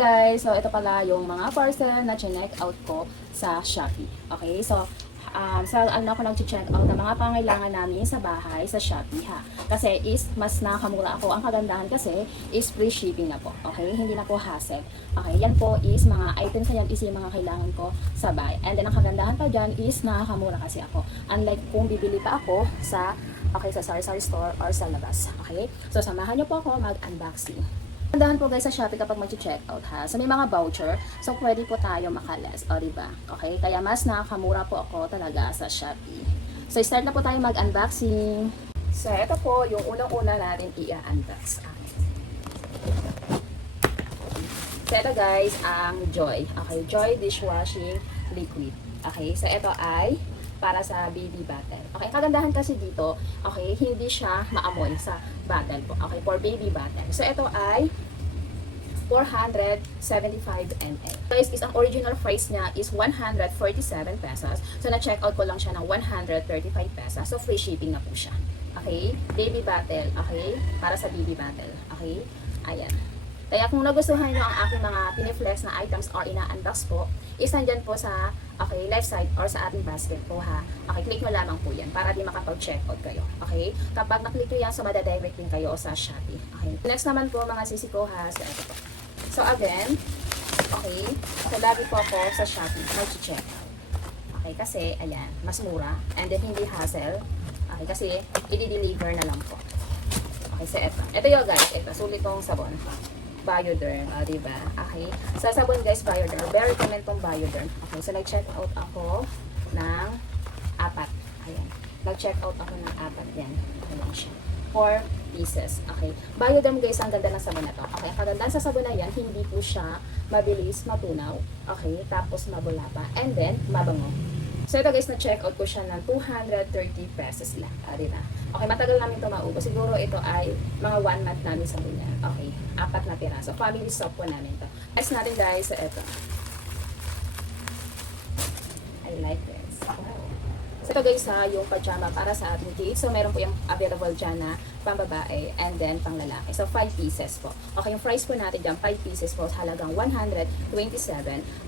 Guys, so ito pala yung mga parcel na chinek out ko sa Shopee. Okay, so um, sa ano ako nag-check out ng mga pangailangan namin sa bahay sa Shopee ha. Kasi is mas nakamura ako. Ang kagandahan kasi is free shipping na po. Okay, hindi na po hassle. Okay, yan po is mga items na yan is yung mga kailangan ko sa bahay. And then ang kagandahan pa dyan is nakakamura kasi ako. Unlike kung bibili pa ako sa okay sa sari-sari store or sa labas. Okay? So samahan niyo po ako mag-unboxing. Tandaan po guys sa Shopee kapag mag-check out ha. So may mga voucher, so pwede po tayo makalas. O diba? Okay? Kaya mas nakakamura po ako talaga sa Shopee. So start na po tayo mag-unboxing. So ito po yung unang-una natin i-unbox. So ito guys, ang Joy. Okay, Joy Dishwashing Liquid. Okay, so ito ay para sa baby bottle. Okay, kagandahan kasi dito, okay, hindi siya maamoy sa bottle po. Okay, for baby bottle. So ito ay 475 ml. Guys, is ang original price niya is 147 pesos. So na-check out ko lang siya ng 135 pesos. So free shipping na po siya. Okay? Baby bottle. Okay? Para sa baby bottle. Okay? Ayan. Kaya kung nagustuhan nyo ang aking mga piniflex na items or ina-unbox po, is nandyan po sa okay, left side or sa ating basket po ha. Okay, click nyo lamang po yan para di makapag-check out kayo. Okay? Kapag na-click nyo yan, so madadirect din kayo sa Shopee. Okay? Next naman po mga sisi ko ha, so ito po. So again, okay, so lagi po ako sa Shopee, mag-check. Okay, kasi, ayan, mas mura, and then hindi hassle. Okay, kasi, i-deliver na lang po. Okay, so ito. Ito yung guys, ito, sulit tong sabon. Bioderm, ah, diba? Okay. Sa sabon guys, Bioderm. Very recommend tong Bioderm. Okay, so nag-check out ako ng apat. Ayan. Nag-check out ako ng apat yan. Ayan siya. Four pieces. Okay. Bioderm guys, ang ganda ng sabon na to. Okay, ang kagandaan sa sabon na yan, hindi po siya mabilis matunaw. Okay, tapos mabula pa. And then, mabango. So ito guys, na-check out ko siya ng 230 pesos lang. Ah, ba? Okay, matagal namin ito maubos. Siguro ito ay mga one month namin sa niya. Okay, apat na piraso. Family soap po namin to. Next natin guys, so ito. I like this. Ito guys ha, yung pajama para sa ating kids. So meron po yung available dyan na pambabae and then pang lalaki. So 5 pieces po. Okay, yung price po natin dyan, 5 pieces po halagang 127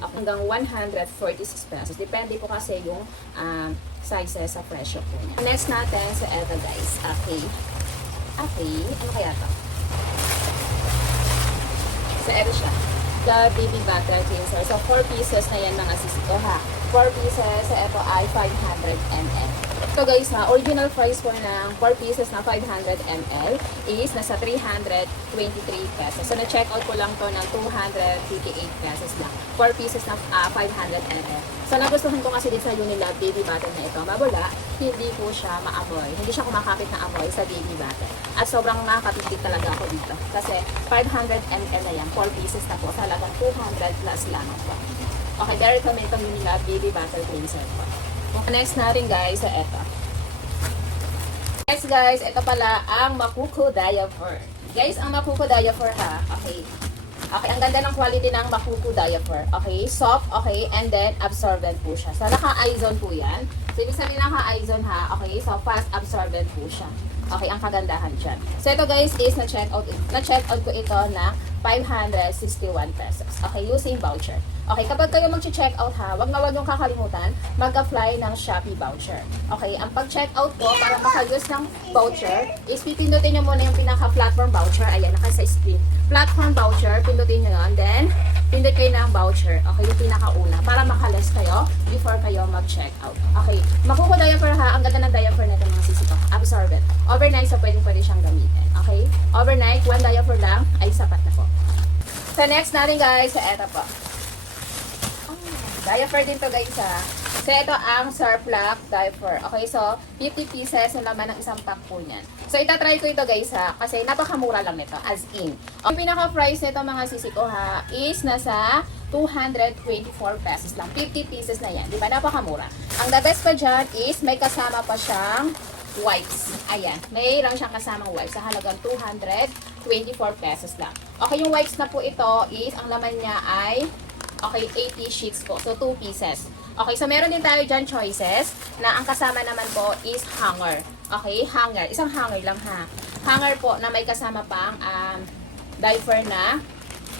up hanggang 146 pesos. Depende po kasi yung um, sizes sa presyo po niya. Next natin, so eto guys. Okay. Okay. Ano kaya to? So eto siya. The baby butter cleanser. So 4 pieces na yan mga sisiko ha. 4 pieces, ito ay 500 ml. So guys ha, original price po ng 4 pieces na 500 ml is nasa 323 pesos. So na-check out ko lang to ng 258 pesos lang. 4 pieces na ah, 500 ml. So nagustuhan ko kasi din sa Unilab baby bottle na ito. Mabula, hindi po siya maamoy. Hindi siya kumakapit na amoy sa baby bottle. At sobrang nakakatitig talaga ako dito. Kasi 500 ml na yan, 4 pieces na po. Sa halagang 200 plus lamang po. Okay, very recommend itong Unilab baby bottle cleanser po. Next natin guys, sa ito. Guys, guys, ito pala ang Makuko Diaper. Guys, ang Makuko Diaper ha, okay. Okay, ang ganda ng quality ng Makuko Diaper. Okay, soft, okay, and then absorbent po siya. So, naka-Izone po yan. So, ibig sabihin naka-Izone ha, okay, so fast absorbent po siya. Okay, ang kagandahan dyan. So, ito guys is na-check out, na-check out ko ito na 561 pesos. Okay, using voucher. Okay, kapag kayo mag-check out ha, wag na wag yung kakalimutan, mag-apply ng Shopee voucher. Okay, ang pag-check out po, para maka-use ng voucher, is pipindutin nyo muna yung pinaka-platform voucher. Ayan, naka sa screen. Platform voucher, pindutin nyo yun. Then, pindot kayo ng voucher. Okay, yung pinaka-una. Para makaless kayo before kayo mag-check out. Okay, makuko diaper ha. Ang ganda ng diaper na ito mga sisi ko. Absorbent. Overnight, so pwedeng pwede siyang gamitin. Okay? Overnight, one diaper lang ay sapat na po. So, next natin guys, so eto po. Diaper din to guys ha. So ito ang Surflock diaper. Okay, so 50 pieces yung laman ng isang pack po niyan. So itatry ko ito guys ha, kasi napakamura lang nito as in. Ang pinaka-price nito mga sisi ko ha is nasa 224 pesos lang. 50 pieces na yan. Di ba? Napakamura. Ang the best pa dyan is may kasama pa siyang wipes. Ayan. Mayroon siyang kasamang wipes sa halagang 224 pesos lang. Okay, yung wipes na po ito is, ang laman niya ay Okay, 80 sheets po. So, 2 pieces. Okay, so meron din tayo dyan choices na ang kasama naman po is hanger. Okay, hanger. Isang hanger lang ha. Hanger po na may kasama pang um, diaper na.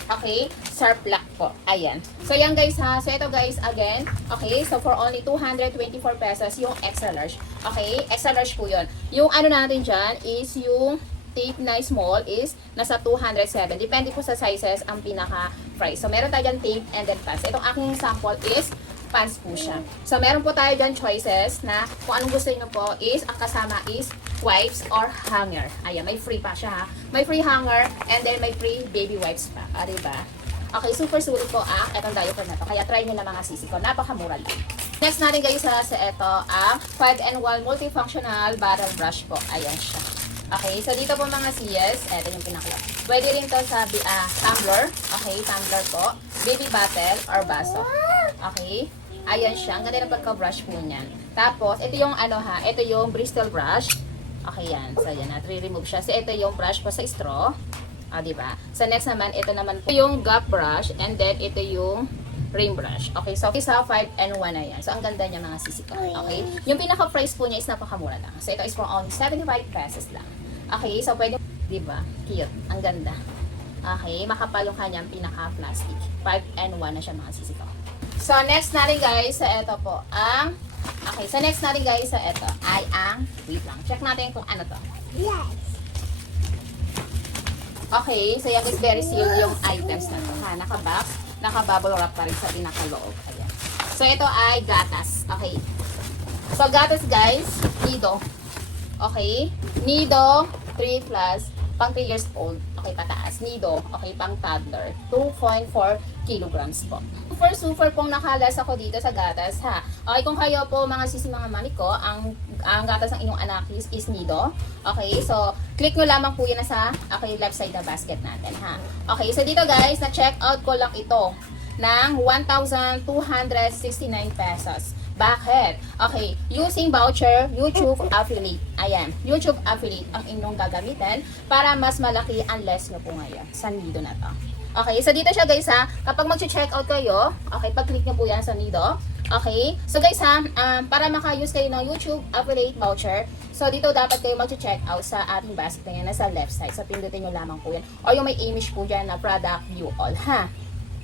Okay, Sharp Black po. Ayan. So, yan guys ha. So, ito guys, again. Okay, so for only 224 pesos yung extra large. Okay, extra large po yun. Yung ano natin dyan is yung tape na small is nasa 207. Depende po sa sizes ang pinaka price. So, meron tayo dyan tape and then pants. Itong aking sample is pants po siya. So, meron po tayo dyan choices na kung anong gusto nyo po is, ang kasama is wipes or hanger. Ayan, may free pa siya ha. May free hanger and then may free baby wipes pa. Ah, diba? Okay, super sulit po ang etong diaper na to. Kaya try nyo na mga sisi ko. Napakamura lang. Next natin guys ha, sa ito ang 5-in-1 multifunctional bottle brush po. Ayan siya. Okay, so dito po mga siyas, eto yung pinakla. Pwede rin to sa ah, tumbler. Okay, tumbler po. Baby bottle or baso. Okay. Ayan siya. Ang ganda ng pagka-brush po niyan. Tapos, ito yung ano ha, ito yung Bristol brush. Okay yan. So, yan. Nat-remove siya. So, ito yung brush po sa straw. Ah, di ba? Sa next naman, ito naman po yung gap brush and then ito yung ring brush. Okay, so isa 5 and 1 na yan. So, ang ganda niya mga sisi ko. Okay? Yung pinaka-price po niya is napakamura lang. So, ito is for only 75 pesos lang. Okay, so pwede, di ba? Cute. Ang ganda. Okay, makapal yung kanyang pinaka-plastic. 5 and 1 na siya mga sisi ko. So, next natin guys, sa ito po, ang Okay, so next natin guys sa ito ay ang, wait lang, check natin kung ano to. Yes. Okay, so yan is very seal yung items na to. Ha, naka-box, wrap pa rin sa pinakaloob. Ayan. So ito ay gatas. Okay. So gatas guys, nido. Okay? Nido 3 plus pang 3 years old. Okay, pataas. Nido. Okay, pang toddler. 2.4 kilograms po. Super super pong nakalas ako dito sa gatas ha. Okay, kung kayo po mga sisi mga mami ko, ang ang gatas ng inyong anak is, is nido. Okay, so click nyo lamang po yan sa okay, left side na basket natin ha. Okay, so dito guys, na-check out ko lang ito ng 1,269 pesos. Bakit? Okay, using voucher, YouTube affiliate. Ayan, YouTube affiliate ang inyong gagamitin para mas malaki ang less nyo po ngayon sa Nido na to. Okay, so dito siya guys ha, kapag mag-check out kayo, okay, pag-click nyo po yan sa Nido, okay, so guys ha, um, para maka-use kayo ng YouTube affiliate voucher, so dito dapat kayo mag-check out sa ating basket na yan, nasa left side, so pindutin nyo lamang po yan, or yung may image po dyan na product view all, ha.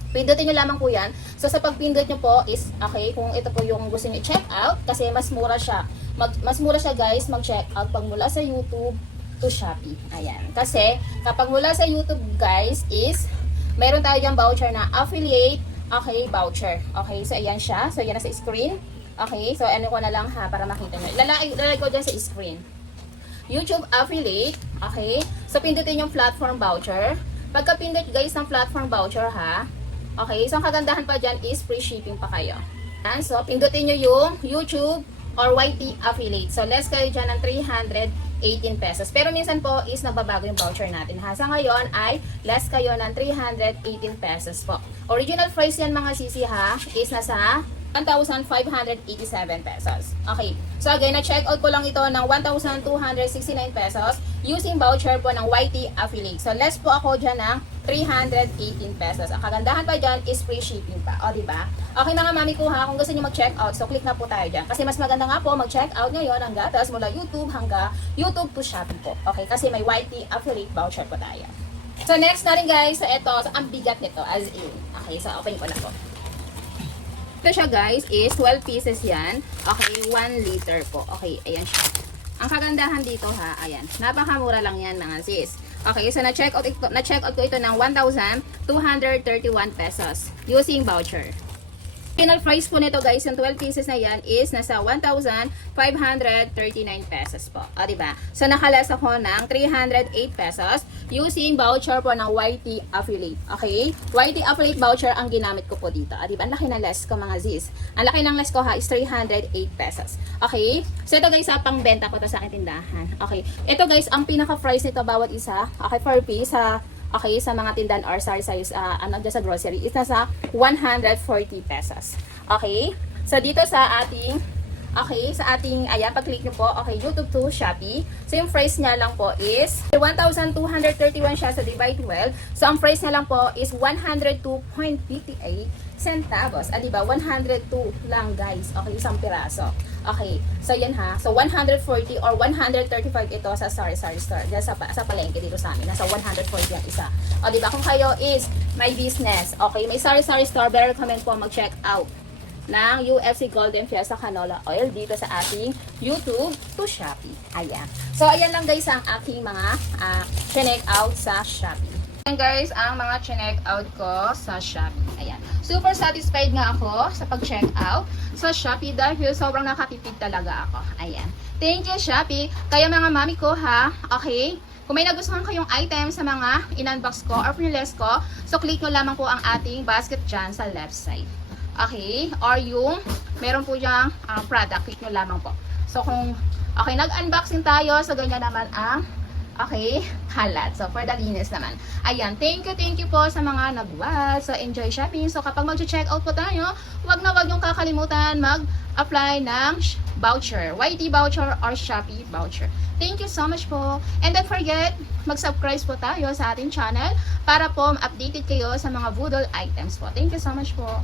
Pindutin nyo lamang po yan. So, sa pagpindot nyo po is, okay, kung ito po yung gusto nyo check out, kasi mas mura siya. Mag, mas mura siya guys, mag-check out pag mula sa YouTube to Shopee. Ayan. Kasi, kapag mula sa YouTube guys is, meron tayo diyang voucher na affiliate, okay, voucher. Okay, so ayan siya. So, yan na sa screen. Okay, so ano ko na lang ha, para makita nyo. Ilalagay, ilalagay ko dyan sa screen. YouTube affiliate, okay? So, pindutin yung platform voucher. Pagka pindot guys ng platform voucher ha, Okay, so ang kagandahan pa dyan is free shipping pa kayo. Yan, so pindutin nyo yung YouTube or YT affiliate. So less kayo dyan ng 318 pesos. Pero minsan po is nagbabago yung voucher natin. Ha? Sa ngayon ay less kayo ng 318 pesos po. Original price yan mga sisi ha is nasa 1,587 pesos. Okay. So again, na-check out ko lang ito ng 1,269 pesos using voucher po ng YT affiliate. So less po ako dyan ng 318 pesos. Ang kagandahan pa dyan is free shipping pa. O, di ba? Okay mga mami ko ha, kung gusto niyo mag-check out, so click na po tayo dyan. Kasi mas maganda nga po mag-check out ngayon ang gatas mula YouTube hanggang YouTube to Shopee po. Okay, kasi may YT affiliate voucher po tayo. So next na rin guys, so ito, so ang bigat nito as in. Okay, so open ko na po. Ito siya guys is 12 pieces yan. Okay, 1 liter po. Okay, ayan siya. Ang kagandahan dito ha, ayan. Napakamura lang yan mga sis. Okay, so na-check out, na-check out ko ito ng 1,231 pesos using voucher. Final price po nito guys, yung 12 pieces na yan is nasa 1,539 pesos po. O, diba? So, nakalas ako ng 308 pesos using voucher po ng YT affiliate. Okay? YT affiliate voucher ang ginamit ko po dito. O, diba? Ang laki ng less ko mga zis. Ang laki ng less ko ha is 308 pesos. Okay? So, ito guys ha, pang benta ko to sa aking tindahan. Okay? Ito guys, ang pinaka-price nito bawat isa, okay, per piece sa okay, sa mga tindahan or sa size, uh, ano dyan sa grocery, is nasa 140 pesos. Okay? So, dito sa ating, okay, sa ating, ayan, pag-click nyo po, okay, YouTube to Shopee. So, yung price niya lang po is 1,231 siya sa divide 12. So, ang price niya lang po is 102.58 centavos. Ah, di ba? 102 lang, guys. Okay, isang piraso. Okay, so yan ha. So, 140 or 135 ito sa Sari Sari Store. Diyan sa, sa palengke dito sa amin. Nasa 140 ang isa. O, di ba? Kung kayo is may business, okay, may Sari Sari Store, better recommend po mag-check out ng UFC Golden Fiesta Canola Oil dito sa ating YouTube to Shopee. Ayan. So, ayan lang guys ang aking mga uh, check out sa Shopee. Ayan guys, ang mga check out ko sa Shopee. Ayan. Super satisfied nga ako sa pag-check out sa Shopee dahil sobrang nakatipid talaga ako. Ayan. Thank you Shopee. Kaya mga mami ko ha, okay? Kung may nagustuhan kayong item sa mga in-unbox ko or pinilist ko, so click nyo lamang po ang ating basket dyan sa left side. Okay? Or yung meron po diyang ah, product, click nyo lamang po. So kung okay, nag-unboxing tayo, so ganyan naman ang Okay, halat. So, for the linis naman. Ayan, thank you, thank you po sa mga nag-watch. So, enjoy shopping. So, kapag mag-check out po tayo, wag na wag yung kakalimutan mag-apply ng voucher. YT voucher or Shopee voucher. Thank you so much po. And don't forget, mag-subscribe po tayo sa ating channel para po updated kayo sa mga Voodoo items po. Thank you so much po.